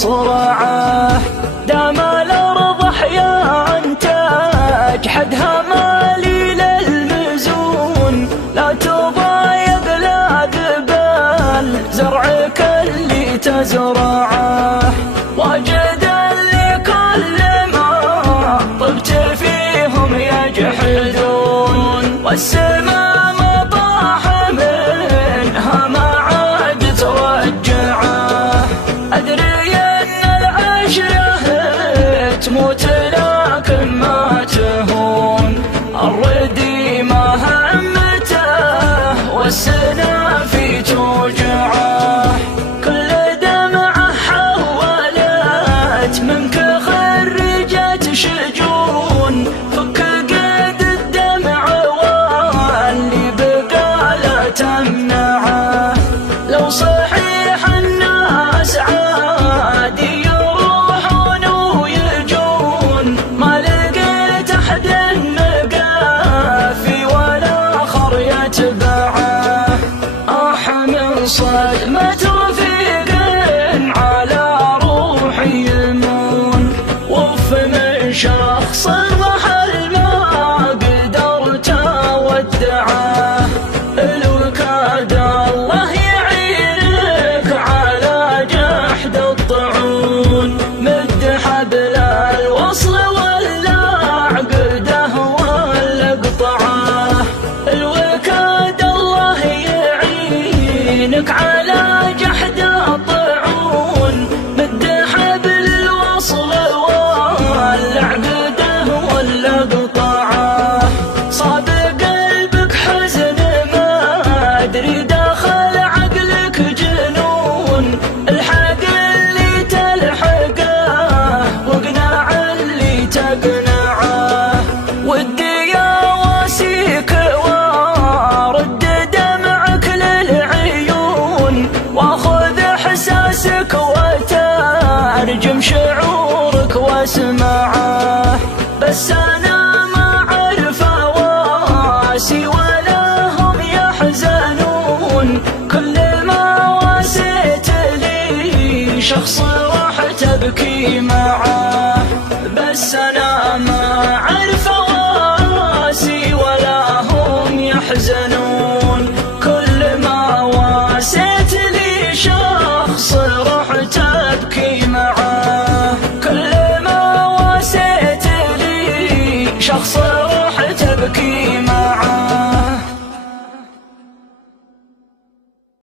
وصرعه. دام الأرض أحياء تجحدها مالي للمزون، لا تضايق لا قبل زرعك اللي تزرعه. واجد اللي كل ما طبت فيهم يجحدون، والسما مطاح منها ما عاد ترجعه. أدري أن العشرة تموت لكن ما تهون، الردي ما همته والسنا في توجعه. كل دمعة حولت منك خرجت شجون، فك قيد الدمع واللي بقى لا تمنعه. لو صحيح الناس عادي يروحون ويجون، ما لقيت أحد مقافي ولا آخر يتبعه. من صدمة رفيق على روحي يمون، وف من شخص رحل ما قدرت أودعه. الوكاد الله يعينك على جحد الطعون، مد حبل الوصل ولا عقده ولا قطعه. الوكاد الله يعينك على جحد الطعون، مد حبل الوصل ولا عقده ولا قطعه. صاب قلبك حزن ما أدري داخل عقلك جنون، الحق اللي تلحقه واقنع اللي تقنعه. ودي اواسيك وارد دمعك للعيون، واخذ احساسك وترجم شعورك واسمعه. بس انا ما اعرف اواسي ولا هم يحزنون، كل ما واسيت لي شخص راح تبكي معه. بس انا ما اعرف اواسي ولا هم يحزنون، كل ما واسيت لي شخص راح تبكي معه. كل ما واسيت لي شخص راح تبكي